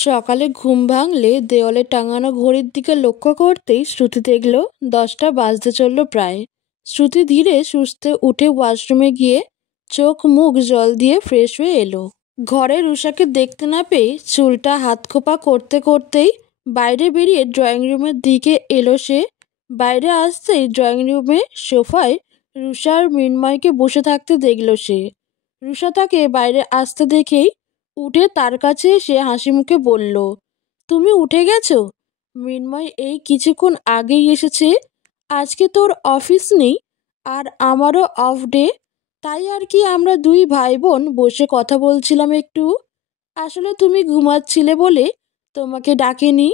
সকালে ঘুম ভাঙলে দেওয়ালে টাঙানো ঘড়ির দিকে লক্ষ্য করতেই শ্রুতি দেখল 10টা বাজতে চলল প্রায়। শ্রুতি ধীরে সুস্থে উঠে ওয়াশরুমে গিয়ে চোখ মুখ জল দিয়ে ফ্রেশ হয়ে এলো। ঘরে রুষাকে দেখতে না পেয়ে চুলটা হাতখোপা করতে করতেই বাইরে বেরিয়ে ড্রয়িং রুমের দিকে এলো সে। বাইরে আসতেই ড্রয়িং রুমে সোফায় রুষা আর মৃন্ময়কে বসে থাকতে দেখল সে। রুষা তাকে বাইরে আসতে দেখেই উঠে তার কাছে এসে হাসি মুখে বলল, তুমি উঠে গেছো? মৃন্ময় এই কিছুক্ষণ আগেই এসেছে। আজকে তোর অফিস নেই আর আমারও অফ ডে, তাই আর কি আমরা দুই ভাই বোন বসে কথা বলছিলাম একটু। আসলে তুমি ঘুমাচ্ছিলে বলে তোমাকে ডাকেনি,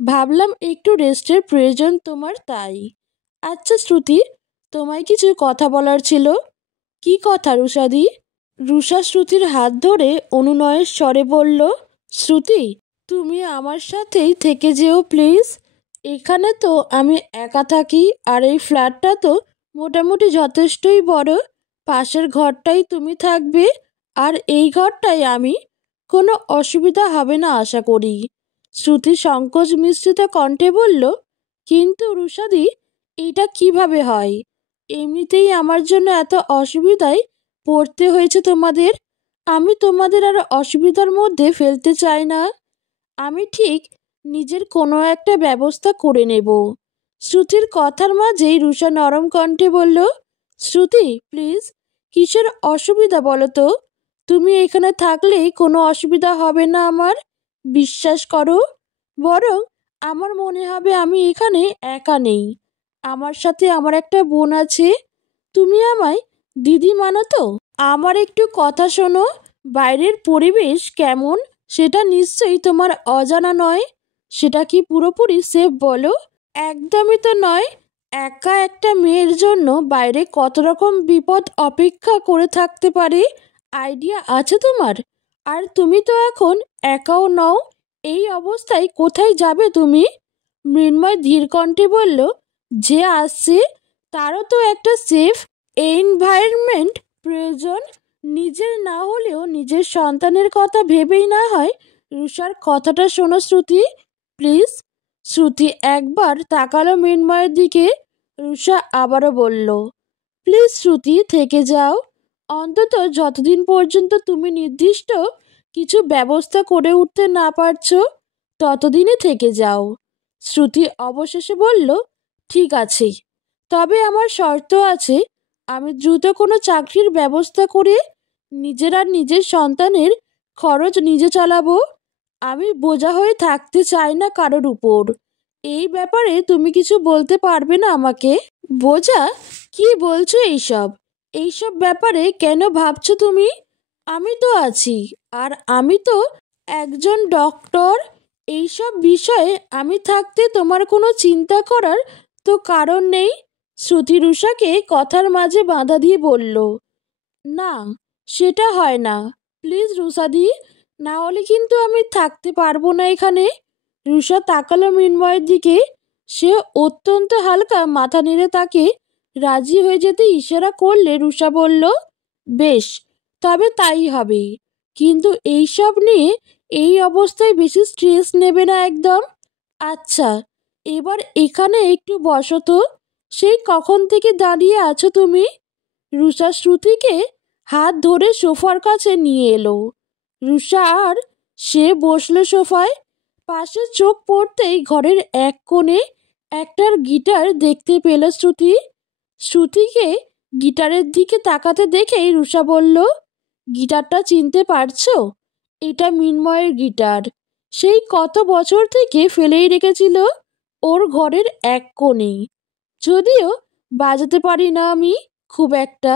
ভাবলাম একটু রেস্টের প্রয়োজন তোমার, তাই। আচ্ছা শ্রুতি, তোমায় কিছু কথা বলার ছিল। কি কথা রুষাদি? রুষা শ্রুতির হাত ধরে অনুনয়ের স্বরে বলল, শ্রুতি, তুমি আমার সাথেই থেকে যেও প্লিজ। এখানে তো আমি একা থাকি আর এই ফ্ল্যাটটা তো মোটামুটি যথেষ্টই বড়। পাশের ঘরটাই তুমি থাকবে আর এই ঘরটাই আমি। কোনো অসুবিধা হবে না আশা করি। শ্রুতি সংকোচ মিশ্রিত কণ্ঠে বলল, কিন্তু রুষাদি, এইটা কিভাবে হয়? এমনিতেই আমার জন্য এত অসুবিধায় পড়তে হয়েছে তোমাদের। আমি তোমাদের আর অসুবিধার মধ্যে ফেলতে চাই না। আমি ঠিক নিজের কোনো একটা ব্যবস্থা করে নেব। শ্রুতির কথার মাঝেই রুষা নরম কণ্ঠে বলল, শ্রুতি প্লিজ, কিসের অসুবিধা বলো তো? তুমি এখানে থাকলেই কোনো অসুবিধা হবে না আমার, বিশ্বাস করো। বরং আমার মনে হবে আমি এখানে একা নেই। আমার সাথে আমার একটা বোন আছে। তুমি আমায় দিদি মানো তো? আমার একটু কথা শোনো। বাইরের পরিবেশ কেমন সেটা নিশ্চয়ই তোমার অজানা নয়। সেটা কি পুরোপুরি সেফ বলো? একদমই তো নয়। একা একটা মেয়ের জন্য বাইরে কত রকম বিপদ অপেক্ষা করে থাকতে পারে আইডিয়া আছে তোমার? আর তুমি তো এখন একাও নও। এই অবস্থায় কোথায় যাবে তুমি? মৃন্ময় ধীর কণ্ঠে বলল, যে আসছে তারও তো একটা সেফ এনভায়রনমেন্ট প্রয়োজন। নিজের না হলেও নিজের সন্তানের কথা ভেবেই না হয় রুষার কথাটা শোনো শ্রুতি প্লিজ। শ্রুতি একবার তাকালো মৃন্ময়ের দিকে। রুষা আবারও বলল, প্লিজ শ্রুতি থেকে যাও। অন্তত যতদিন পর্যন্ত তুমি নির্দিষ্ট কিছু ব্যবস্থা করে উঠতে না পারছো ততদিনে থেকে যাও। শ্রুতি অবশেষে বলল, ঠিক আছে, তবে আমার শর্ত আছে। আমি দ্রুত কোনো চাকরির ব্যবস্থা করে নিজের আর নিজের সন্তানের খরচ নিজে চালাবো। আমি বোঝা হয়ে থাকতে চাই না কারোর উপর। এই ব্যাপারে তুমি কিছু বলতে পারবে না আমাকে? বোঝা? কি বলছো এইসব? এইসব ব্যাপারে কেন ভাবছো তুমি? আমি তো আছি, আর আমি তো একজন ডক্টর। এইসব বিষয়ে আমি থাকতে তোমার কোনো চিন্তা করার তো কারণ নেই। শ্রুতি রুষাকে কথার মাঝে বাধা দিয়ে বলল, না, সেটা হয় না। প্লিজ রুষাদি, না হলে কিন্তু আমি থাকতে পারবো না এখানে। রুষা তাকালো মৃন্ময়ের দিকে। সে অত্যন্ত হালকা মাথা নেড়ে তাকে রাজি হয়ে যেতে ইশারা করলে রুষা বলল, বেশ, তবে তাই হবে। কিন্তু এইসব নিয়ে এই অবস্থায় বেশি স্ট্রেস নেবে না একদম। আচ্ছা, এবার এখানে একটু বসো তো। সেই কখন থেকে দাঁড়িয়ে আছো তুমি? রুষা শ্রুতিকে হাত ধরে সোফার কাছে নিয়ে এলো। রুষা আর সে বসলো সোফায়। পাশে চোখ পড়তেই ঘরের এক কোণে একটার গিটার দেখতে পেল শ্রুতি। শ্রুতিকে গিটারের দিকে তাকাতে দেখেই রুষা বলল, গিটারটা চিনতে পারছো? এটা মৃন্ময়ের গিটার। সেই কত বছর থেকে ফেলেই রেখেছিল ওর ঘরের এক কোণে। যদিও বাজাতে পারি না আমি খুব একটা,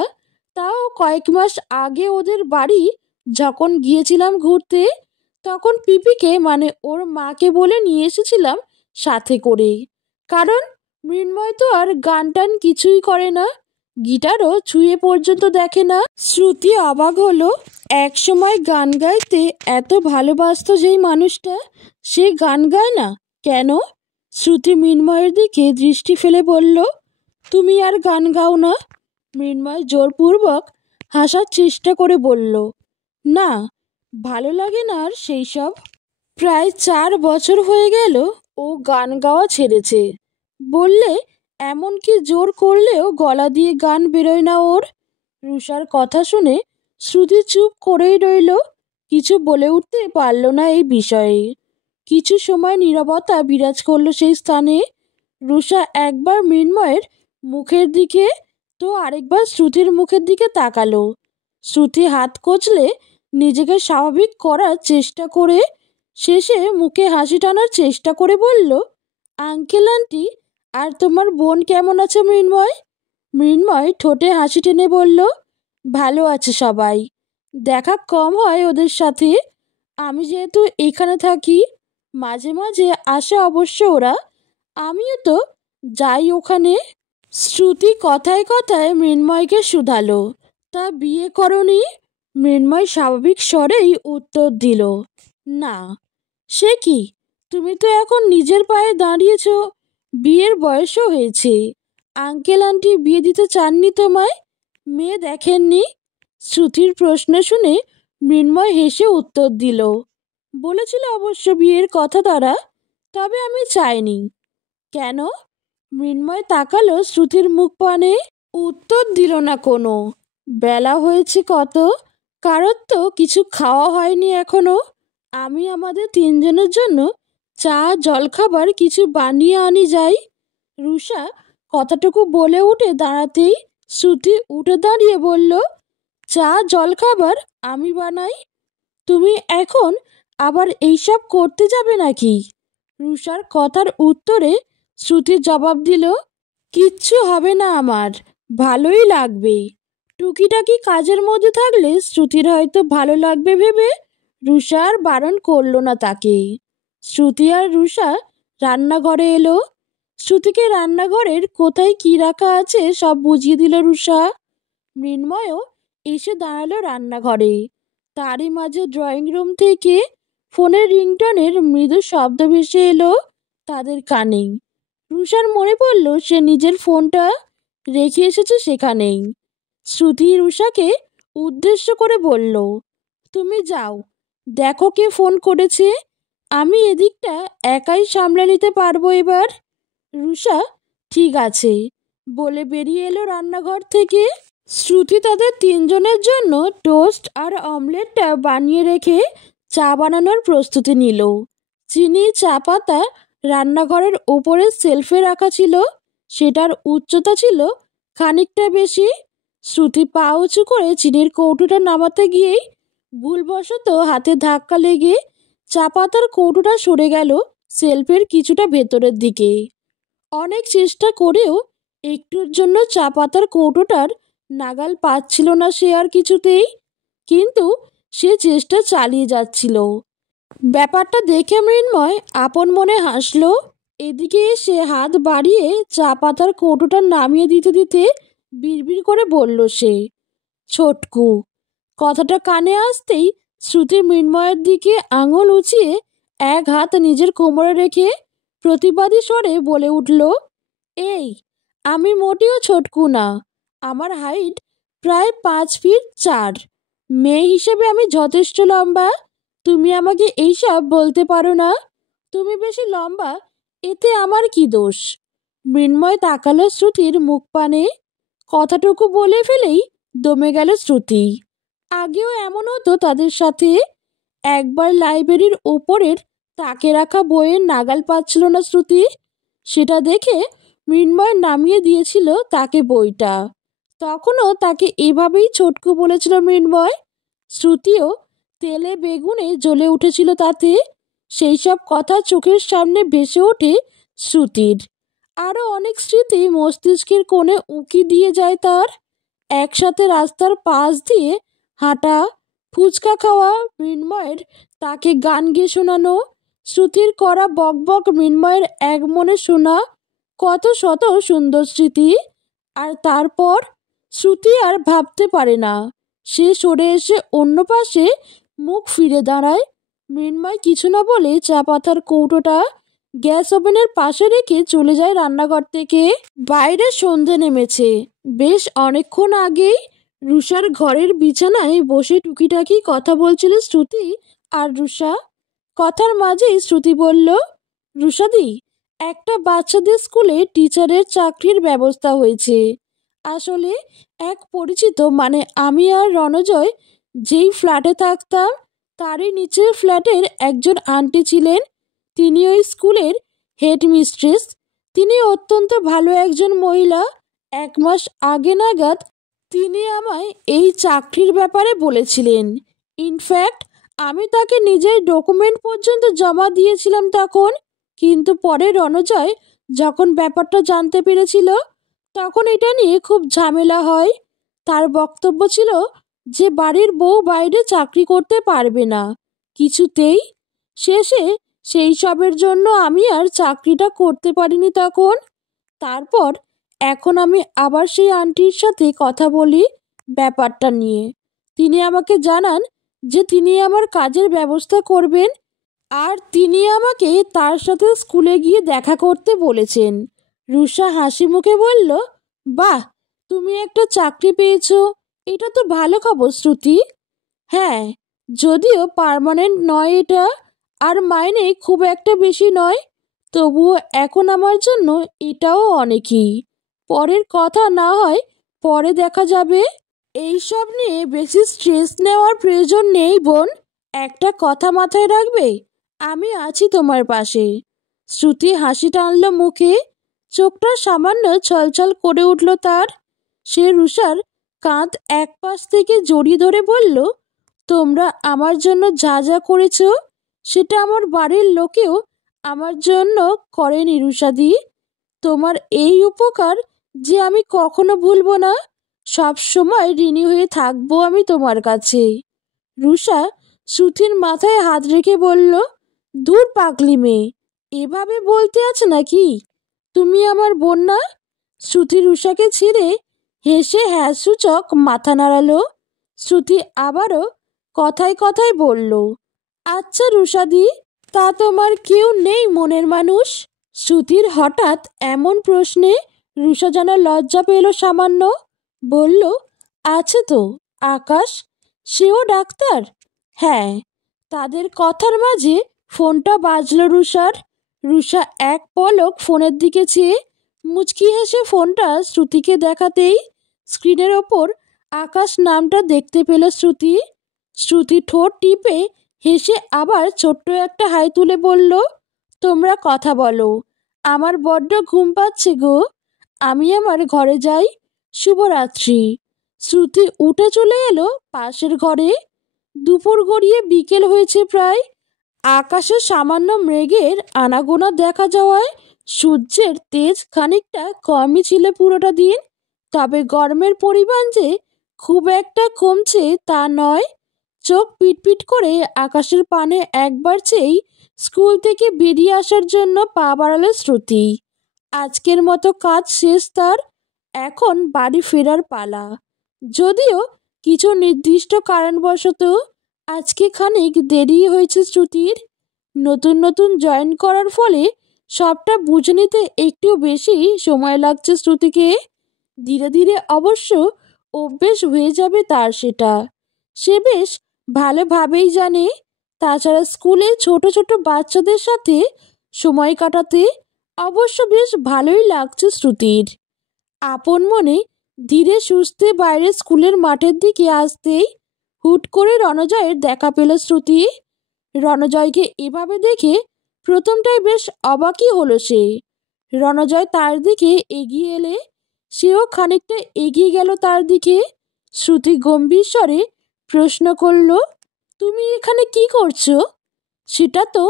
তাও কয়েক মাস আগে ওদের বাড়ি যখন গিয়েছিলাম ঘুরতে, তখন পিপিকে মানে ওর মাকে বলে নিয়ে এসেছিলাম সাথে করে। কারণ মৃন্ময় তো আর গান টান কিছুই করে না, গিটারও ছুঁয়ে পর্যন্ত দেখে না। শ্রুতি অবাক হলো। এক সময় গান গাইতে এত ভালোবাসতো যেই মানুষটা, সে গান গায় না কেন? শ্রুতি মৃন্ময়ের দিকে দৃষ্টি ফেলে বলল, তুমি আর গান গাও না? মৃন্ময় জোরপূর্বক হাসার চেষ্টা করে বলল, না, ভালো লাগে না আর সেই সব। প্রায় 4 বছর হয়ে গেল ও গান গাওয়া ছেড়েছে। বললে এমনকি জোর করলেও গলা দিয়ে গান বেরোয় না ওর। রুষার কথা শুনে শ্রুতি চুপ করেই রইল, কিছু বলে উঠতে পারল না এই বিষয়ে। কিছু সময় নীরবতা বিরাজ করলো সেই স্থানে। রুষা একবার মৃন্ময়ের মুখের দিকে তো আরেকবার শ্রুতির মুখের দিকে তাকালো। শ্রুতি হাত কচলে নিজেকে স্বাভাবিক করার চেষ্টা করে শেষে মুখে হাসি টানার চেষ্টা করে বলল, আঙ্কেল আন্টি আর তোমার বোন কেমন আছে মৃন্ময়? মৃন্ময় ঠোঁটে হাসি টেনে বলল, ভালো আছে সবাই। দেখা কম হয় ওদের সাথে। আমি যেহেতু এখানে থাকি, মাঝে মাঝে আসে অবশ্য ওরা। আমিও তো যাই ওখানে। শ্রুতি কথায় কথায় মৃন্ময়কে শুধালো, তা বিয়ে করনি? মৃন্ময় স্বাভাবিক স্বরেই উত্তর দিল, না। সে কি, তুমি তো এখন নিজের পায়ে দাঁড়িয়েছ, বিয়ের বয়সও হয়েছে। আঙ্কেল আন্টি বিয়ে দিতে চাননি তোমায়? মেয়ে দেখেননি? শ্রুতির প্রশ্ন শুনে মৃন্ময় হেসে উত্তর দিল, বলেছিল অবশ্য বিয়ের কথা তারা, তবে আমি চাইনি। কেন? মৃন্ময় তাকালো শ্রুতির মুখ পানে, উত্তর দিল না কোনো। বেলা হয়েছে কত, কারোর তো কিছু খাওয়া হয়নি এখনো। আমি আমাদের তিনজনের জন্য চা জলখাবার কিছু বানিয়ে আনি যাই। রুষা কথাটুকু বলে উঠে দাঁড়াতেই শ্রুতি উঠে দাঁড়িয়ে বলল, চা জলখাবার আমি বানাই? তুমি এখন আবার এইসব করতে যাবে নাকি? রুষার কথার উত্তরে শ্রুতি জবাব দিল, কিচ্ছু হবে না আমার, ভালোই লাগবে। টুকিটাকি কাজের মধ্যে থাকলে শ্রুতির হয়তো ভালো লাগবে ভেবে রুষা আর বারণ করল না তাকে। শ্রুতি আর রুষা রান্নাঘরে এলো। শ্রুতিকে রান্নাঘরের কোথায় কি রাখা আছে সব বুঝিয়ে দিল রুষা। মৃন্ময়ও এসে দাঁড়ালো রান্নাঘরে। তারই মাঝে ড্রয়িং রুম থেকে ফোনের রিংটনের মৃদু শব্দ ভেসে এলো তাদের কানে। রুষার মনে পড়ল সে নিজের ফোনটা রেখে এসেছে সেখানেই। শ্রুতি রুষাকে উদ্দেশ্য করে বলল, তুমি যাও, দেখো কে ফোন করেছে, আমি এদিকটা একাই সামলে নিতে পারবো এবার। রুষা ঠিক আছে বলে বেরিয়ে এলো রান্নাঘর থেকে। শ্রুতি তাদের তিনজনের জন্য টোস্ট আর অমলেটটা বানিয়ে রেখে চা বানানোর প্রস্তুতি নিল। চিনি চা পাতা রান্নাঘরের ওপরের সেলফে রাখা ছিল, সেটার উচ্চতা ছিল খানিকটা বেশি। শ্রুতি পা উঁচু করে চিনির কৌটোটা নামাতে গিয়েই ভুলবশত হাতে ধাক্কা লেগে চা পাতার কৌটোটা সরে গেল সেলফের কিছুটা ভেতরের দিকে। অনেক চেষ্টা করেও একটুর জন্য চা পাতার কৌটোটার নাগাল পাচ্ছিল না সে আর কিছুতেই, কিন্তু সে চেষ্টা চালিয়ে যাচ্ছিল। ব্যাপারটা দেখে মৃন্ময় আপন মনে হাসল। এদিকে এসে হাত বাড়িয়ে চা পাতার কৌটোটা নামিয়ে দিতে দিতে বিড়বিড় করে বলল সে, ছোটকু। কথাটা কানে আসতেই শ্রুতি মৃন্ময়ের দিকে আঙুল উঁচিয়ে এক হাত নিজের কোমরে রেখে প্রতিবাদী স্বরে বলে উঠল, এই, আমি মোটেও ছোটকু না। আমার হাইট প্রায় 5 ফিট 4। মেয়ে হিসেবে আমি যথেষ্ট লম্বা। তুমি আমাকে এইসব বলতে পারো না। তুমি বেশি লম্বা, এতে আমার কি দোষ? মৃন্ময় তাকালো শ্রুতির মুখ পানে। কথাটুকু বলে ফেলেই দমে গেল শ্রুতি। আগেও এমন হতো তাদের সাথে। একবার লাইব্রেরির ওপরের তাকে রাখা বইয়ের নাগাল পাচ্ছিল না শ্রুতি, সেটা দেখে মৃন্ময় নামিয়ে দিয়েছিল তাকে বইটা। তখনও তাকে এভাবেই ছোটকু বলেছিল মৃন্ময়। শ্রুতিও তেলে বেগুনে জ্বলে উঠেছিল তাতে। সেই সব কথা চোখের সামনে ভেসে ওঠে শ্রুতির। আরও অনেক স্মৃতি মস্তিষ্কের কোণে উঁকি দিয়ে যায় তার। একসাথে রাস্তার পাশ দিয়ে হাঁটা, ফুচকা খাওয়া, মৃন্ময়ের তাকে গান গেয়ে শোনানো, শ্রুতির করা বকবক মৃন্ময়ের এক মনে শোনা কত শত সুন্দর স্মৃতি। আর তারপর শ্রুতি আর ভাবতে পারে না। সে সরে এসে অন্য পাশে মুখ ফিরে দাঁড়ায়। মৃন্ময় কিছু না বলে চা পাতার কৌটোটা গ্যাস ওভেনের পাশে রেখে চলে যায় রান্নাঘর থেকে। বাইরে সন্ধে নেমেছে। বেশ অনেকক্ষণ আগেই রুষার ঘরের বিছানায় বসে টুকিটাকি কথা বলছিল শ্রুতি আর রুষা। কথার মাঝেই শ্রুতি বলল, রুষাদি, একটা বাচ্চাদের স্কুলে টিচারের চাকরির ব্যবস্থা হয়েছে। আসলে এক পরিচিত, মানে আমি আর রণজয় যেই ফ্ল্যাটে থাকতাম তারই নিচের ফ্ল্যাটের একজন আন্টি ছিলেন। তিনি ওই স্কুলের হেড মিস্ট্রেস। তিনি অত্যন্ত ভালো একজন মহিলা। 1 মাস আগে নাগাদ তিনি আমায় এই চাকরির ব্যাপারে বলেছিলেন। ইনফ্যাক্ট আমি তাকে নিজের ডকুমেন্ট পর্যন্ত জমা দিয়েছিলাম তখন। কিন্তু পরে রণজয় যখন ব্যাপারটা জানতে পেরেছিল, তখন এটা নিয়ে খুব ঝামেলা হয়। তার বক্তব্য ছিল যে বাড়ির বউ বাইরে চাকরি করতে পারবে না কিছুতেই। শেষে সেই সবের জন্য আমি আর চাকরিটা করতে পারিনি তখন। তারপর এখন আমি আবার সেই আন্টির সাথে কথা বলি ব্যাপারটা নিয়ে। তিনি আমাকে জানান যে তিনি আমার কাজের ব্যবস্থা করবেন, আর তিনি আমাকে তার সাথে স্কুলে গিয়ে দেখা করতে বলেছেন। রুষা হাসি মুখে বলল, বাহ, তুমি একটা চাকরি পেয়েছো, এটা তো ভালো খবর শ্রুতি। হ্যাঁ, যদিও পার্মানেন্ট নয় এটা, আর মাইনে খুব একটা বেশি নয়, তবুও এখন আমার জন্য এটাও অনেকই। পরের কথা না হয় পরে দেখা যাবে। এইসব নিয়ে বেশি স্ট্রেস নেওয়ার প্রয়োজন নেই বোন। একটা কথা মাথায় রাখবে, আমি আছি তোমার পাশে। শ্রুতি হাসি টানল মুখে, চোখটা সামান্য ছলছল করে উঠল তার। সে রুষার কাঁধ এক পাশ থেকে জড়িয়ে ধরে বলল, তোমরা আমার জন্য যা যা করেছ সেটা আমার বাড়ির লোকেও আমার জন্য করেনি রুষাদি। তোমার এই উপকার যে আমি কখনো ভুলবো না। সব সময় ঋণী হয়ে থাকবো আমি তোমার কাছে। রুষা শ্রুতির মাথায় হাত রেখে বলল, দূর পাগলি মেয়ে, এভাবে বলতে আছে নাকি? তুমি আমার বোন না? শ্রুতি রুষাকে ছেড়ে হেসে হ্যাঁ সূচক মাথা নাড়ালো। শ্রুতি আবারও কথায় কথায় বলল, আচ্ছা রুষাদি, তা তোমার কেউ নেই মনের মানুষ? শ্রুতির হঠাৎ এমন প্রশ্নে রুষা যেন লজ্জা পেল সামান্য। বলল, আছে তো, আকাশ, সেও ডাক্তার। হ্যাঁ। তাদের কথার মাঝে ফোনটা বাজল রুষার। রুষা এক পলক ফোনের দিকে চেয়ে মুচকি হেসে ফোনটা শ্রুতিকে দেখাতেই স্ক্রিনের ওপর আকাশ নামটা দেখতে পেল শ্রুতি। শ্রুতি ঠোঁট টিপে হেসে আবার ছোট্ট একটা হাই তুলে বলল, তোমরা কথা বলো, আমার বড্ড ঘুম পাচ্ছে গো, আমি আমার ঘরে যাই। শুভরাত্রি। শ্রুতি উঠে চলে এলো পাশের ঘরে। দুপুর গড়িয়ে বিকেল হয়েছে প্রায়। আকাশে সামান্য মেঘের আনাগোনা দেখা যাওয়ায় সূর্যের তেজ খানিকটা কমই ছিল পুরোটা দিন। তবে গরমের পরিমাণ যে খুব একটা কমছে তা নয়। চোখ পিটপিট করে আকাশের পানে একবার চেয়েই স্কুল থেকে বেরিয়ে আসার জন্য পা বাড়ালো শ্রুতি। আজকের মতো কাজ শেষ তার, এখন বাড়ি ফেরার পালা। যদিও কিছু নির্দিষ্ট কারণবশত আজকে খানিক দেরি হয়েছে শ্রুতির। নতুন নতুন জয়েন করার ফলে সবটা বুঝে নিতে একটু বেশি সময় লাগছে শ্রুতিকে। ধীরে ধীরে অবশ্য অভ্যেস হয়ে যাবে তার সেটা। সে বেশ ভালোভাবেই জানে। তাছাড়া স্কুলে ছোট ছোট বাচ্চাদের সাথে সময় কাটাতে অবশ্য বেশ ভালোই লাগছে শ্রুতির। আপন মনে ধীরে সুস্থে বাইরে স্কুলের মাঠের দিকে আসতেই হুট করে রণজয়ের দেখা পেল শ্রুতি। রণজয়কে এভাবে দেখে প্রথমটাই বেশ অবাকই হলো সে। রণজয় তার দিকে এগিয়ে এলে সেও খানিকটা এগিয়ে গেল তার দিকে। শ্রুতি গম্ভীর স্বরে প্রশ্ন করল, তুমি এখানে কি করছো? সেটা তো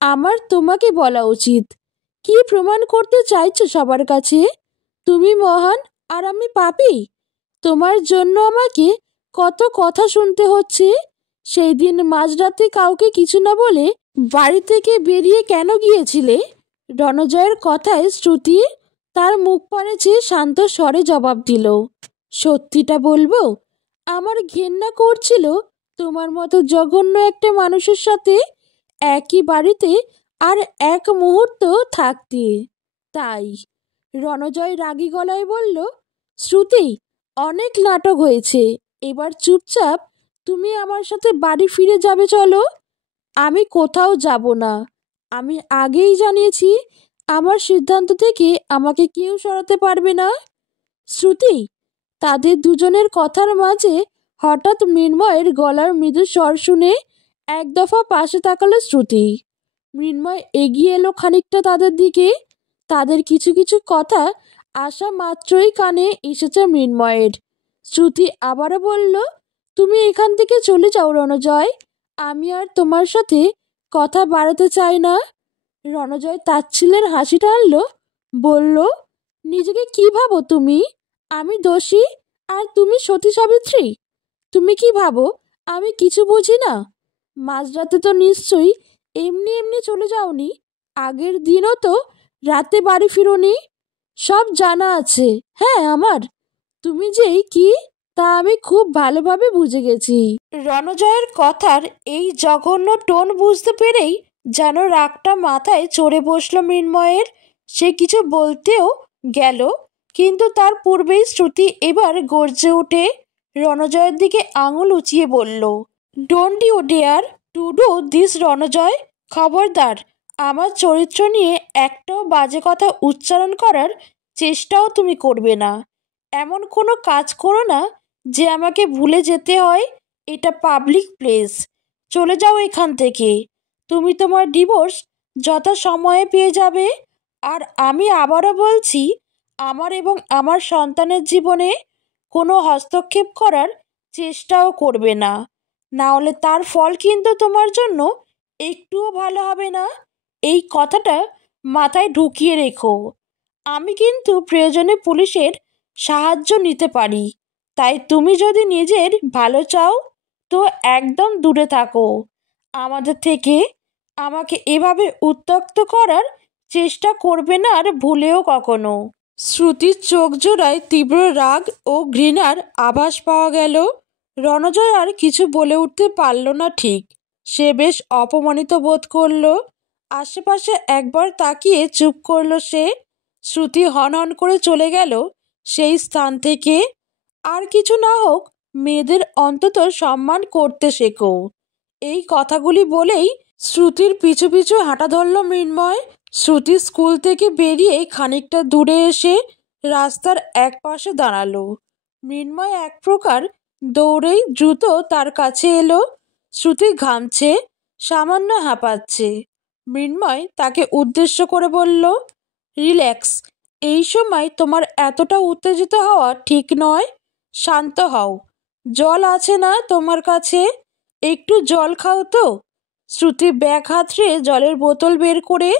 আমার তোমাকে বলা উচিত। কি প্রমাণ করতে চাইছো সবার কাছে? তুমি মহান আর আমি পাপী? তোমার জন্য আমাকে কত কথা শুনতে হচ্ছে। সেই দিন মাঝরাতে কাউকে কিছু না বলে বাড়ি থেকে বেরিয়ে কেন গিয়েছিলে? রণজয়ের কথায় শ্রুতি তার মুখ পানে চেয়ে শান্ত স্বরে জবাব দিল, সত্যিটা বলবো, আমার ঘেন্না করছিল তোমার মতো জঘন্য একটা মানুষের সাথে একই বাড়িতে আর এক মুহূর্ত থাকতে। তাই। রণজয় রাগী গলায় বলল, শ্রুতি, অনেক নাটক হয়েছে, এবার চুপচাপ তুমি আমার সাথে বাড়ি ফিরে যাবে চলো। আমি কোথাও যাব না। আমি আগেই জানিয়েছি আমার সিদ্ধান্ত থেকে আমাকে কেউ সরাতে পারবে না। শ্রুতি, তাদের দুজনের কথার মাঝে হঠাৎ মৃন্ময়ের গলার মৃদু স্বর শুনে এক দফা পাশে তাকালো শ্রুতি। মৃন্ময় এগিয়ে এলো খানিকটা তাদের দিকে। তাদের কিছু কিছু কথা আসা মাত্রই কানে এসেছে মৃন্ময়ের। শ্রুতি আবারও বলল, তুমি এখান থেকে চলে যাও রণজয়, আমি আর তোমার সাথে কথা বাড়াতে চাই না। রণজয় তাচ্ছিল্যের হাসি টানল, বলল, নিজেকে কি ভাবো তুমি? আমি দোষী আর তুমি সতী সাবিত্রী? তুমি কি ভাবো আমি কিছু বুঝি না? মাঝরাতে তো নিশ্চয়ই এমনি এমনি চলে যাওনি। আগের দিনও তো রাতে বাড়ি ফিরোনি। সব জানা আছে। হ্যাঁ, আমার তুমি যেই কি তা আমি খুব ভালোভাবে বুঝে গেছি। রণজয়ের কথার এই জঘন্য টোন বুঝতে পেরেই যেন রাগটা মাথায় চড়ে বসল মৃন্ময়ের। সে কিছু বলতেও গেল, কিন্তু তার পূর্বেই শ্রুতি এবার গর্জে উঠে রণজয়ের দিকে আঙুল উঁচিয়ে বলল, don't you dare to do this Ranjoy. খবরদার আমার চরিত্র নিয়ে একটাও বাজে কথা উচ্চারণ করার চেষ্টাও তুমি করবে না। এমন কোনো কাজ করো না যে আমাকে ভুলে যেতে হয়। এটা পাবলিক প্লেস। চলে যাও এখান থেকে। তুমি তোমার ডিভোর্স যথাসময়ে পেয়ে যাবে। আর আমি আবারও বলছি, আমার এবং আমার সন্তানের জীবনে কোনো হস্তক্ষেপ করার চেষ্টাও করবে না। না হলে তার ফল কিন্তু তোমার জন্য একটুও ভালো হবে না। এই কথাটা মাথায় ঢুকিয়ে রেখো। আমি কিন্তু প্রয়োজনে পুলিশের সাহায্য নিতে পারি। তাই তুমি যদি নিজের ভালো চাও তো একদম দূরে থাকো আমাদের থেকে। আমাকে এভাবে উত্ত্যক্ত করার চেষ্টা করবে না আর ভুলেও কখনো। শ্রুতির চোখ জোড়ায় তীব্র রাগ ও ঘৃণার আভাস পাওয়া গেল। রণজয় আর কিছু বলে উঠতে পারল না ঠিক। সে বেশ অপমানিত বোধ করল। আশেপাশে একবার তাকিয়ে চুপ করল সে। শ্রুতি হনহন করে চলে গেল সেই স্থান থেকে। আর কিছু না হোক, মেয়েদের অন্তত সম্মান করতে শেখো। এই কথাগুলি বলেই শ্রুতির পিছু পিছু হাঁটা ধরল মৃন্ময়। শ্রুতি স্কুল থেকে বেরিয়ে খানিকটা দূরে এসে রাস্তার এক পাশে দাঁড়ালো। মৃন্ময় এক প্রকার দৌড়েই দ্রুত তার কাছে এলো। শ্রুতি ঘামছে, সামান্য হাঁপাচ্ছে। মৃন্ময় তাকে উদ্দেশ্য করে বলল, রিল্যাক্স। এই সময় তোমার এতটা উত্তেজিত হওয়া ঠিক নয়। শান্ত হও। জল আছে না তোমার কাছে? একটু জল খাও তো। শ্রুতি ব্যাগ হাতড়ে জলের বোতল বের করে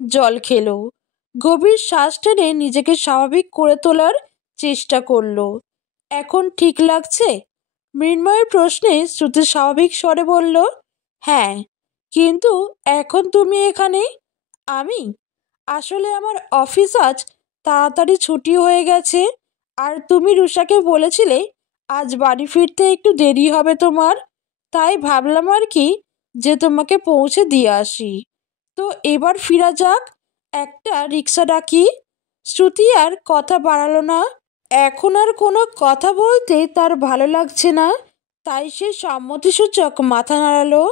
জল খেলো। গভীর শ্বাস টেনে নিজেকে স্বাভাবিক করে তোলার চেষ্টা করলো। এখন ঠিক লাগছে? মৃন্ময়ের প্রশ্নে শ্রুতি স্বাভাবিক স্বরে বলল, হ্যাঁ। কিন্তু এখন তুমি এখানে? আমি আসলে আমার অফিস আজ তাড়াতাড়ি ছুটি হয়ে গেছে। আর তুমি রুষাকে বলেছিলে আজ বাড়ি ফিরতে একটু দেরি হবে তোমার। তাই ভাবলাম আর কি যে তোমাকে পৌঁছে দিয়ে আসি। তো এবার ফিরা যাক। একটা রিক্সা ডাকি। শ্রুতি আর কথা বাড়ালো না। এখন আর কোনো কথা বলতে তার ভালো লাগছে না। তাই সে সম্মতিসূচক মাথা নাড়ালো।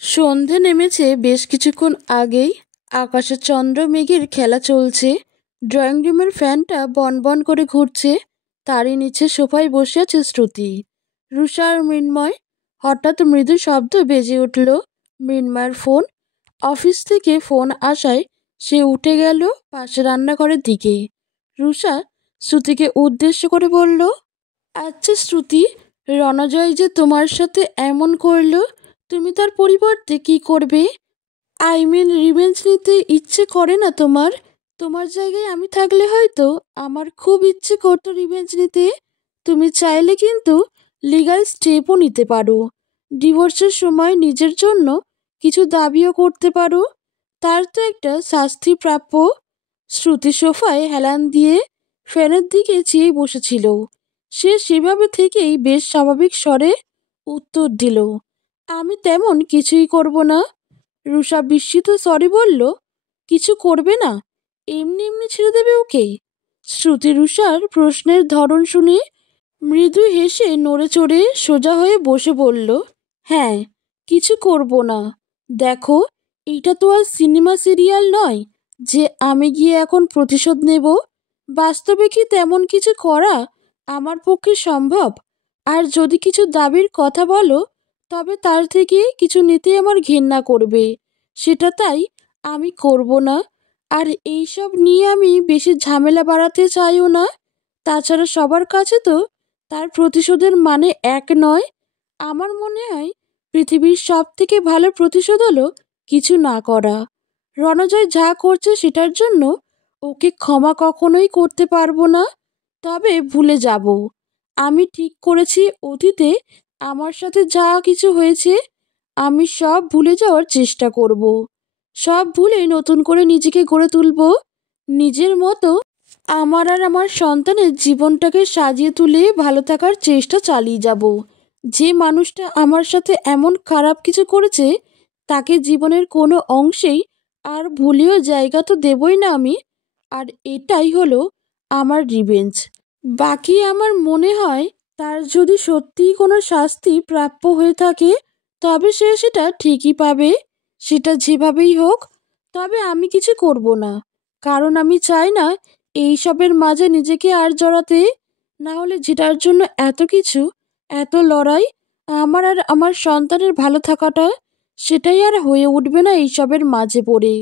সন্ধে নেমেছে বেশ কিছুক্ষণ আগেই। আকাশে চন্দ্র মেঘের খেলা চলছে। ড্রয়িং রুমের ফ্যানটা বনবন করে ঘুরছে। তারই নিচে সোফায় বসে আছে শ্রুতি, রুষা আর মৃন্ময়। হঠাৎ মৃদু শব্দ বেজে উঠল। মৃন্ময়ের ফোন। অফিস থেকে ফোন আসায় সে উঠে গেল পাশে রান্নাঘরের দিকে। রুষা শ্রুতিকে উদ্দেশ্য করে বলল, আচ্ছা শ্রুতি, রণজয় যে তোমার সাথে এমন করলো, তুমি তার পরিবর্তে কি করবে? আই মিন, রিভেঞ্জ নিতে ইচ্ছে করে না তোমার? তোমার জায়গায় আমি থাকলে হয়তো আমার খুব ইচ্ছে করতো রিভেঞ্জ নিতে। তুমি চাইলে কিন্তু লিগ্যাল স্টেপও নিতে পারো। ডিভোর্সের সময় নিজের জন্য কিছু দাবিও করতে পারো। তার তো একটা শাস্তি প্রাপ্য। শ্রুতি সোফায় হেলান দিয়ে ফ্যানের দিকে চেয়ে বসেছিল। সে সেভাবে থেকেই বেশ স্বাভাবিক স্বরে উত্তর দিল, আমি তেমন কিছুই করব না। রুষা বিস্মিত স্বরে বলল, কিছু করবে না? এমনি এমনি ছেড়ে দেবে ওকে? শ্রুতি রুষার প্রশ্নের ধরন শুনে মৃদু হেসে নড়ে চড়ে সোজা হয়ে বসে বলল, হ্যাঁ, কিছু করব না। দেখো, এটা তো আর সিনেমা সিরিয়াল নয় যে আমি গিয়ে এখন প্রতিশোধ নেব। বাস্তবে কি তেমন কিছু করা আমার পক্ষে সম্ভব? আর যদি কিছু দাবির কথা বলো, তবে তার থেকে কিছু নিতে আমার ঘেন্না করবে। সেটা তাই আমি করব না। আর এইসব নিয়ে আমি বেশি ঝামেলা বাড়াতে চাইও না। তাছাড়া সবার কাছে তো তার প্রতিশোধের মানে এক নয়। আমার মনে হয় পৃথিবীর সব থেকে ভালো প্রতিশোধ হলো কিছু না করা। রণজয় যা করছে সেটার জন্য ওকে ক্ষমা কখনোই করতে পারবো না। তবে ভুলে যাব। আমি ঠিক করেছি অতীতে আমার সাথে যা কিছু হয়েছে আমি সব ভুলে যাওয়ার চেষ্টা করব। সব ভুলে নতুন করে নিজেকে গড়ে তুলব নিজের মতো। আমার আর আমার সন্তানের জীবনটাকে সাজিয়ে তুলে ভালো থাকার চেষ্টা চালিয়ে যাব। যে মানুষটা আমার সাথে এমন খারাপ কিছু করেছে তাকে জীবনের কোনো অংশেই আর ভুলেও জায়গা তো দেবই না আমি। আর এটাই হলো আমার রিভেঞ্জ। বাকি আমার মনে হয় তার যদি সত্যিই কোনো শাস্তি প্রাপ্য হয়ে থাকে তবে সে সেটা ঠিকই পাবে, সেটা যেভাবেই হোক। তবে আমি কিছু করব না, কারণ আমি চাই না এইসবের মাঝে নিজেকে আর জড়াতে। না হলে যেটার জন্য এত কিছু, এত লড়াই, আমার আর আমার সন্তানের ভালো থাকাটা, সেটাই আর হয়ে উঠবে না এইসবের মাঝে পড়ে।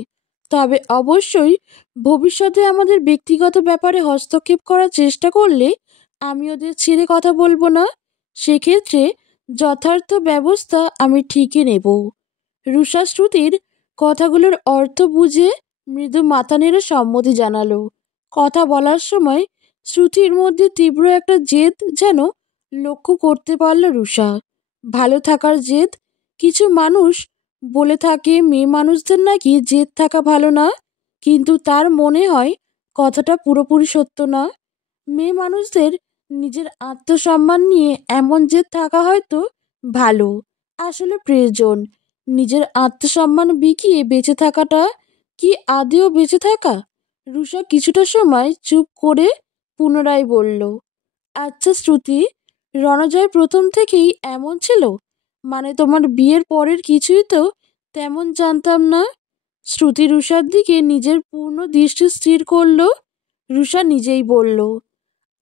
তবে অবশ্যই ভবিষ্যতে আমাদের ব্যক্তিগত ব্যাপারে হস্তক্ষেপ করার চেষ্টা করলে আমি ওদের ছেড়ে কথা বলবো না। সেক্ষেত্রে যথার্থ ব্যবস্থা আমি ঠিকই নেব। রুষা শ্রুতির কথাগুলোর অর্থ বুঝে মৃদু মাথা নেড়ে সম্মতি জানালো। কথা বলার সময় শ্রুতির মধ্যে তীব্র একটা জেদ যেন লক্ষ্য করতে পারল রুষা। ভালো থাকার জেদ। কিছু মানুষ বলে থাকে মেয়ে মানুষদের নাকি জেদ থাকা ভালো না, কিন্তু তার মনে হয় কথাটা পুরোপুরি সত্য না। মেয়ে মানুষদের নিজের আত্মসম্মান নিয়ে এমন জেদ থাকা হয়তো ভালো, আসলে প্রয়োজন। নিজের আত্মসম্মান বিকিয়ে বেঁচে থাকাটা কি আদেও বেঁচে থাকা? রুষা কিছুটা সময় চুপ করে পুনরায় বলল, আচ্ছা শ্রুতি, রণজয় প্রথম থেকেই এমন ছিল? মানে তোমার বিয়ের পরের কিছুই তো তেমন জানতাম না। শ্রুতি রুষার দিকে নিজের পূর্ণ দৃষ্টি স্থির করল। রুষা নিজেই বলল,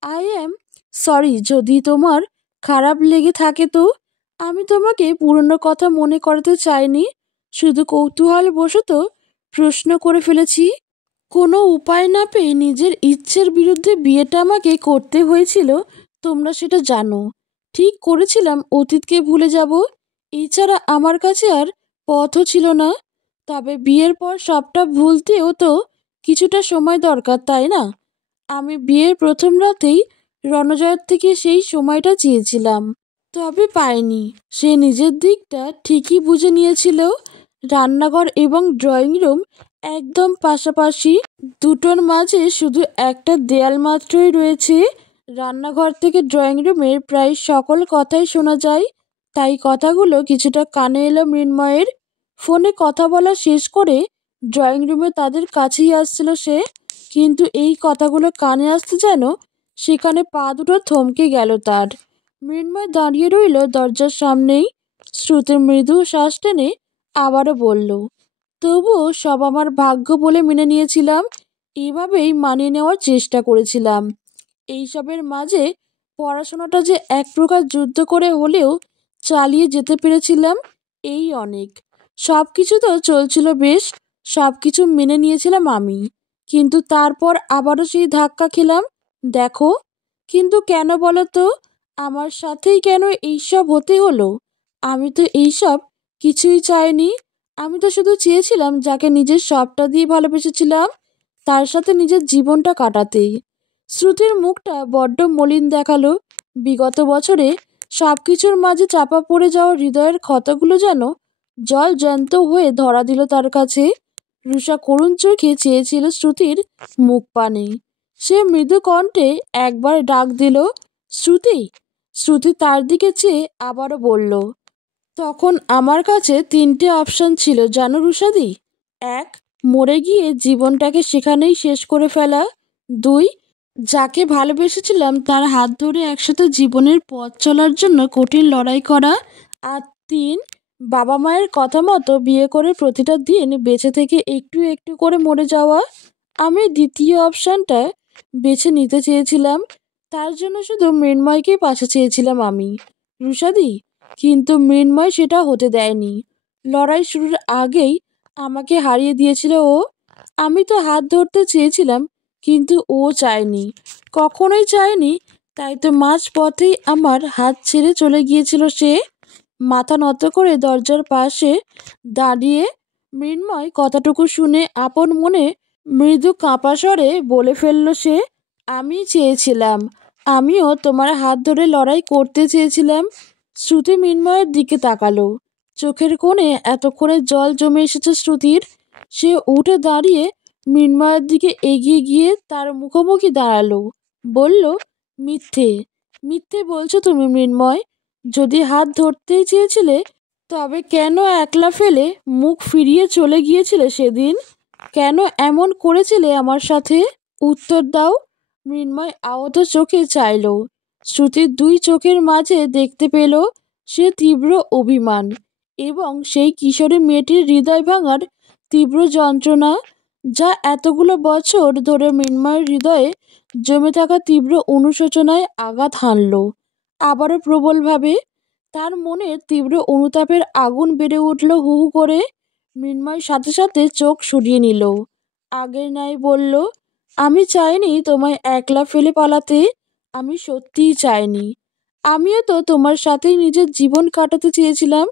আই অ্যাম সরি যদি তোমার খারাপ লেগে থাকে তো। আমি তোমাকে পুরনো কথা মনে করাতে চাইনি, শুধু কৌতূহলবশত প্রশ্ন করে ফেলেছি। কোনো উপায় না পেয়ে নিজের ইচ্ছের বিরুদ্ধে বিয়েটা আমাকে করতে হয়েছিল, তোমরা সেটা জানো। ঠিক করেছিলাম অতীতকে ভুলে যাব, এছাড়া আমার কাছে আর পথও ছিল না। তবে বিয়ের পর সবটা ভুলতেও তো কিছুটা সময় দরকার, তাই না? আমি বিয়ের প্রথম রাতেই রণজয়ের থেকে সেই সময়টা চেয়েছিলাম, তবে পাইনি। সে নিজের দিকটা ঠিকই বুঝে নিয়েছিল। রান্নাঘর এবং ড্রয়িং রুম একদম পাশাপাশি, দুটোর মাঝে শুধু একটা দেয়াল মাত্রই রয়েছে। রান্নাঘর থেকে ড্রয়িং রুমের প্রায় সকল কথাই শোনা যায়, তাই কথাগুলো কিছুটা কানে এলো মৃন্ময়ের। ফোনে কথা বলা শেষ করে ড্রয়িং রুমে তাদের কাছেই আসছিল সে, কিন্তু এই কথাগুলো কানে আসতে যেন সেখানে পা দুটো থমকে গেল তার। মৃন্ময় দাঁড়িয়ে রইল দরজার সামনেই। শ্রুতি মৃদু শ্বাস টেনে আবারও বলল, তবুও সব আমার ভাগ্য বলে মেনে নিয়েছিলাম, এভাবেই মানিয়ে নেওয়ার চেষ্টা করেছিলাম। এইসবের মাঝে পড়াশোনাটা যে এক প্রকার যুদ্ধ করে হলেও চালিয়ে যেতে পেরেছিলাম, এই অনেক। সব কিছু তো চলছিল বেশ, সব কিছু মেনে নিয়েছিলাম আমি, কিন্তু তারপর আবারও সেই ধাক্কা খেলাম। দেখো, কিন্তু কেন বলো তো? আমার সাথেই কেন এইসব হতে হলো? আমি তো এইসব কিছুই চাইনি। আমি তো শুধু চেয়েছিলাম যাকে নিজের সবটা দিয়ে ভালোবেসেছিলাম তার সাথে নিজের জীবনটা কাটাতে। শ্রুতির মুখটা বড্ড মলিন দেখালো। বিগত বছরে সবকিছুর মাঝে চাপা পড়ে যাওয়া হৃদয়ের ক্ষতগুলো যেন জল জ্যান্ত হয়ে ধরা দিল তার কাছে। রুষা করুণ চোখে চেয়েছিল শ্রুতির মুখ পানে। সে মৃদু কণ্ঠে একবার ডাক দিল, শ্রুতি। শ্রুতি তার দিকে চেয়ে আবারও বলল, তখন আমার কাছে তিনটে অপশন ছিল জানো রুষাদি। এক, মরে গিয়ে জীবনটাকে সেখানেই শেষ করে ফেলা। দুই, যাকে ভালোবেসেছিলাম তার হাত ধরে একসাথে জীবনের পথ চলার জন্য কঠিন লড়াই করা। আর তিন, বাবা মায়ের কথা মতো বিয়ে করে প্রতিটা দিন বেঁচে থেকে একটু একটু করে মরে যাওয়া। আমি দ্বিতীয় অপশানটা বেছে নিতে চেয়েছিলাম। তার জন্য শুধু মৃন্ময়কেই পাশে চেয়েছিলাম আমি, রুষাদি। কিন্তু মৃন্ময় সেটা হতে দেয়নি। লড়াই শুরুর আগেই আমাকে হারিয়ে দিয়েছিল ও। আমি তো হাত ধরতে চেয়েছিলাম, কিন্তু ও চায়নি, কখনোই চায়নি। তাই তো মাঝ পথেই আমার হাত ছেড়ে চলে গিয়েছিল সে। মাথা নত করে দরজার পাশে দাঁড়িয়ে মৃন্ময় কথাটুকু শুনে আপন মনে মৃদু কাঁপা স্বরে বলে ফেলল সে, আমি চেয়েছিলাম, আমিও তোমার হাত ধরে লড়াই করতে চেয়েছিলাম। শ্রুতি মৃন্ময়ের দিকে তাকালো। চোখের কোণে এতক্ষণে জল জমে এসেছে শ্রুতির। সে উঠে দাঁড়িয়ে মৃন্ময়ের দিকে এগিয়ে গিয়ে তার মুখোমুখি দাঁড়ালো। বলল, মিথ্যে, মিথ্যে বলছো তুমি মৃন্ময়। যদি হাত ধরতেই চেয়েছিলে, তবে কেন একলা ফেলে মুখ ফিরিয়ে চলে গিয়েছিলে সেদিন? কেন এমন করেছিলে আমার সাথে? উত্তর দাও। মৃন্ময় আহত চোখে চাইল। শ্রুতির দুই চোখের মাঝে দেখতে পেল সে তীব্র অভিমান এবং সেই কিশোরী মেয়েটির হৃদয় ভাঙার তীব্র যন্ত্রণা, যা এতগুলো বছর ধরে মৃন্ময়ের হৃদয়ে জমে থাকা তীব্র অনুশোচনায় আঘাত হানল আবারও প্রবলভাবে। তার মনে তীব্র অনুতাপের আগুন বেড়ে উঠল হু হু করে। মৃন্ময় সাথে সাথে চোখ সরিয়ে নিল। আগের ন্যায় বলল, আমি চাইনি তোমায় একলা ফেলে পালাতে। আমি সত্যিই চাইনি। আমিও তো তোমার সাথেই নিজের জীবন কাটাতে চেয়েছিলাম।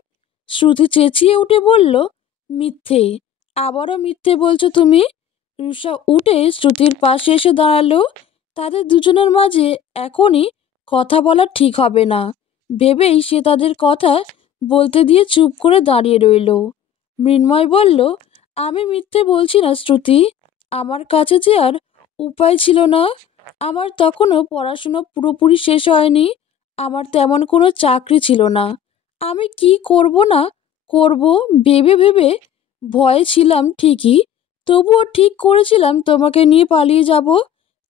শ্রুতি চেঁচিয়ে উঠে বলল, মিথ্যে, আবারও মিথ্যে বলছো তুমি। রুষা উঠে শ্রুতির পাশে এসে দাঁড়ালো। তাদের দুজনের মাঝে এখনই কথা বলা ঠিক হবে না ভেবেই সে তাদের কথা বলতে দিয়ে চুপ করে দাঁড়িয়ে রইল। মৃন্ময় বলল, আমি মিথ্যে বলছি না শ্রুতি। আমার কাছে যে আর উপায় ছিল না। আমার তখনও পড়াশুনো পুরোপুরি শেষ হয়নি। আমার তেমন কোনো চাকরি ছিল না। আমি কি করব না করব ভেবে ভেবে ভয়ে ছিলাম ঠিকই, তবুও ঠিক করেছিলাম তোমাকে নিয়ে পালিয়ে যাব।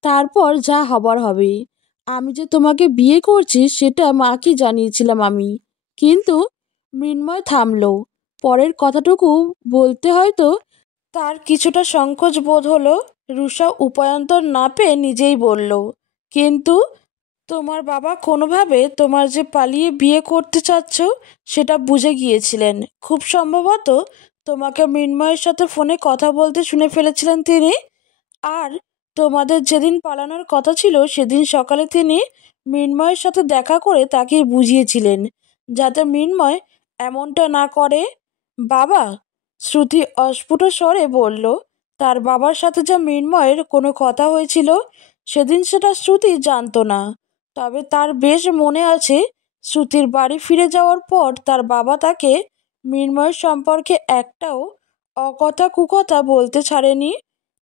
তারপর যা হবার হবে। আমি যে তোমাকে বিয়ে করছি সেটা মাকে জানিয়েছিলাম আমি। কিন্তু মৃন্ময় থামল। পরের কথাটুকু বলতে হয়তো তার কিছুটা সংকোচ বোধ হলো। রুষা উপায়ন্তর না পেয়ে নিজেই বলল, কিন্তু তোমার বাবা কোনোভাবে তোমার যে পালিয়ে বিয়ে করতে চাচ্ছ সেটা বুঝে গিয়েছিলেন। খুব সম্ভবত তোমাকে মৃন্ময়ের সাথে ফোনে কথা বলতে শুনে ফেলেছিলেন তিনি। আর তোমাদের যেদিন পালানোর কথা ছিল সেদিন সকালে তিনি মৃন্ময়ের সাথে দেখা করে তাকে বুঝিয়েছিলেন যাতে মৃন্ময় এমনটা না করে। বাবা, শ্রুতি অস্ফুট স্বরে বলল, তার বাবার সাথে যে মৃন্ময়ের কোনো কথা হয়েছিল সেদিন সেটা শ্রুতি জানতো না। তবে তার বেশ মনে আছে, শ্রুতির বাড়ি ফিরে যাওয়ার পর তার বাবা তাকে মৃন্ময়ের সম্পর্কে একটাও অকথা কুকথা বলতে ছাড়েনি।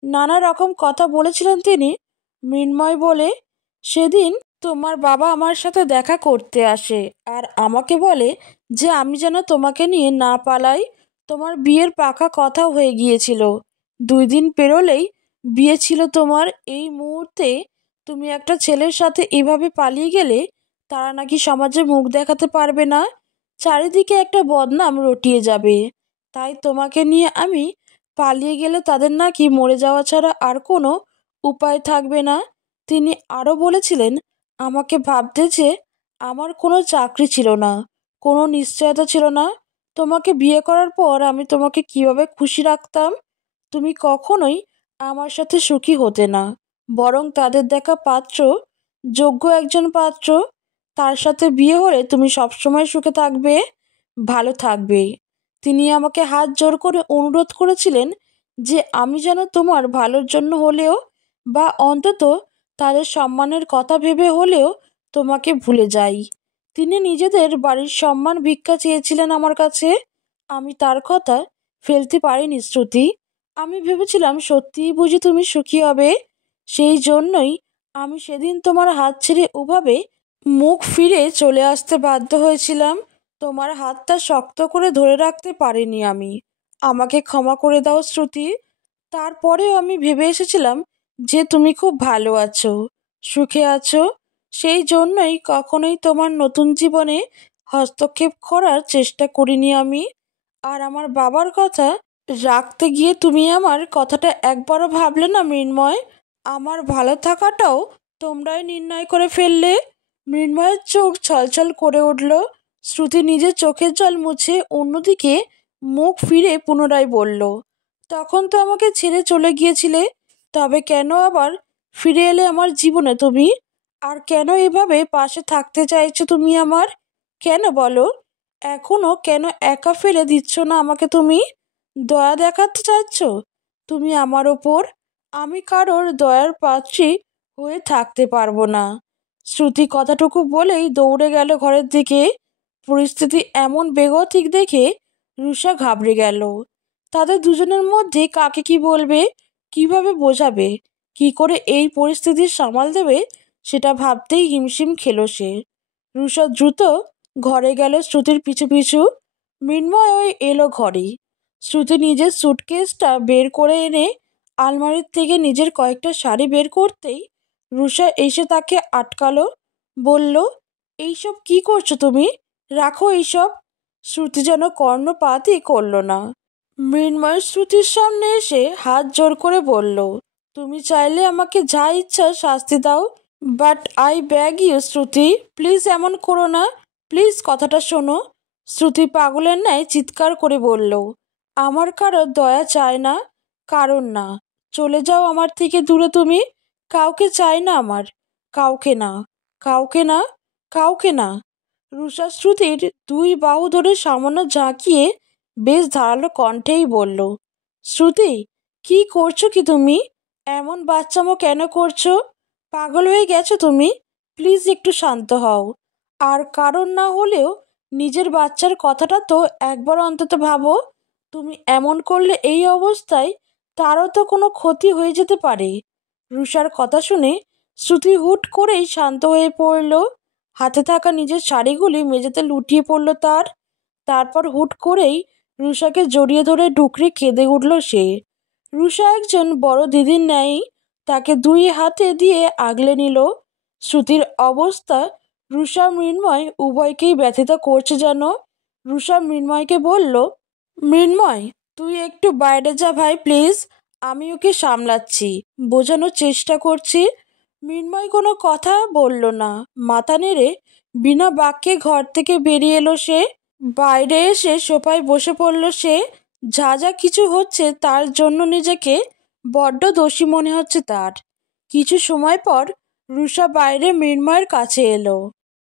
নানা রকম কথা বলেছিলেন তিনি। মৃন্ময় বলে, সেদিন তোমার বাবা আমার সাথে দেখা করতে আসে আর আমাকে বলে যে আমি যেন তোমাকে নিয়ে না পালাই। তোমার বিয়ের পাকা কথা হয়ে গিয়েছিল। 2 দিন পেরোলেই বিয়ে ছিল তোমার। এই মুহূর্তে তুমি একটা ছেলের সাথে এভাবে পালিয়ে গেলে তারা নাকি সমাজে মুখ দেখাতে পারবে না। চারিদিকে একটা বদনাম রটিয়ে যাবে। তাই তোমাকে নিয়ে আমি পালিয়ে গেলে তাদের নাকি মরে যাওয়া ছাড়া আর কোনো উপায় থাকবে না। তিনি আরও বলেছিলেন, আমাকে ভাবতে যে আমার কোনো চাকরি ছিল না, কোনো নিশ্চয়তা ছিল না। তোমাকে বিয়ে করার পর আমি তোমাকে কিভাবে খুশি রাখতাম। তুমি কখনোই আমার সাথে সুখী হতে না, বরং তাদের দেখা পাত্র, যোগ্য একজন পাত্র, তার সাথে বিয়ে হলে তুমি সবসময় সুখে থাকবে, ভালো থাকবে। তিনি আমাকে হাত জোর করে অনুরোধ করেছিলেন যে আমি যেন তোমার ভালোর জন্য হলেও বা অন্তত তাদের সম্মানের কথা ভেবে হলেও তোমাকে ভুলে যাই। তিনি নিজেদের বাড়ির সম্মান ভিক্ষা চেয়েছিলেন আমার কাছে। আমি তার কথা ফেলতে পারিনি শ্রুতি। আমি ভেবেছিলাম সত্যিই বুঝি তুমি সুখী হবে। সেই জন্যই আমি সেদিন তোমার হাত ছেড়ে ওভাবে মুখ ফিরে চলে আসতে বাধ্য হয়েছিলাম। তোমার হাতটা শক্ত করে ধরে রাখতে পারিনি আমি। আমাকে ক্ষমা করে দাও শ্রুতি। তারপরেও আমি ভেবে এসেছিলাম যে তুমি খুব ভালো আছো, সুখে আছো। সেই জন্যই কখনোই তোমার নতুন জীবনে হস্তক্ষেপ করার চেষ্টা করিনি আমি। আর আমার বাবার কথা রাখতে গিয়ে তুমি আমার কথাটা একবারও ভাবলে না মৃন্ময়? আমার ভালো থাকাটাও তোমরাই নির্ণয় করে ফেললে। মৃন্ময়ের চোখ ছলছল করে উঠল। শ্রুতি নিজের চোখের জল মুছে অন্যদিকে মুখ ফিরে পুনরায় বলল, তখন তো আমাকে ছেড়ে চলে গিয়েছিলে, তবে কেন আবার ফিরে এলে আমার জীবনে তুমি? আর কেন এভাবে পাশে থাকতে চাইছো তুমি আমার? কেন বলো? এখনো কেন একা ফেলে দিচ্ছ না আমাকে তুমি? দয়া দেখাতে চাচ্ছ তুমি আমার ওপর? আমি কারোর দয়ার পাত্রী হয়ে থাকতে পারবো না। শ্রুতি কথাটুকু বলেই দৌড়ে গেল ঘরের দিকে। পরিস্থিতি এমন বেগতিক দেখে রুষা ঘাবড়ে গেল। তাদের দুজনের মধ্যে কাকে কি বলবে, কিভাবে বোঝাবে, কি করে এই পরিস্থিতির সামাল দেবে সেটা ভাবতেই হিমশিম খেল সে। রুষা দ্রুত ঘরে গেল শ্রুতির পিছু পিছু। মৃন্ময় ওই এলো ঘরে। শ্রুতি নিজের সুটকেসটা বের করে এনে আলমারির থেকে নিজের কয়েকটা শাড়ি বের করতেই রুষা এসে তাকে আটকালো। বলল, এইসব কি করছো তুমি? রাখো এইসব। শ্রুতি যেন কর্ণপাতই করল না। মৃন্ময় শ্রুতির সামনে এসে হাত জোর করে বলল, তুমি চাইলে আমাকে যা ইচ্ছা শাস্তি দাও, but I beg you Shruti, please এমন করো না, প্লিজ কথাটা শোনো। শ্রুতি পাগলের ন্যায় চিৎকার করে বলল, আমার কারো দয়া চায় না, কারণ না। চলে যাও আমার থেকে দূরে তুমি। কাউকে চাই না আমার, কাউকে না, কাউকে না, কাউকে না। রুষা শ্রুতির দুই বাহু ধরে সামান্য ঝাঁকিয়ে বেশ ধারালো কণ্ঠেই বলল, শ্রুতি, কি করছো কি তুমি? এমন বাচ্চামো কেন করছো? পাগল হয়ে গেছো তুমি? প্লিজ একটু শান্ত হও। আর কারণ না হলেও নিজের বাচ্চার কথাটা তো একবার অন্তত ভাবো। তুমি এমন করলে এই অবস্থায় তারও তো কোনো ক্ষতি হয়ে যেতে পারে। রুষার কথা শুনে শ্রুতি হুট করেই শান্ত হয়ে পড়ল। হাতে থাকা নিজের শাড়িগুলি মেঝেতে লুটিয়ে পড়ল তার। তারপর হুট করেই রুষাকে জড়িয়ে ধরে ডুকরে কেঁদে উঠল সে। রুষা একজন বড় দিদির ন্যায় তাকে দুই হাতে দিয়ে আগলে নিল। শ্রুতির অবস্থা রুষা মৃন্ময় উভয়কেই ব্যথিত করছে যেন। রুষা মৃন্ময়কে বলল, মৃন্ময়, তুই একটু বাইরে যা ভাই প্লিজ, আমি ওকে সামলাচ্ছি, বোঝানোর চেষ্টা করছি। মৃন্ময় কোনো কথা বলল না। মাথা নেড়ে বিনা বাক্যে ঘর থেকে বেরিয়ে এলো সে। বাইরে এসে সোফায় বসে পড়ল সে। যা যা কিছু হচ্ছে তার জন্য নিজেকে বড্ড দোষী মনে হচ্ছে তার। কিছু সময় পর রুষা বাইরে মৃন্ময়ের কাছে এলো।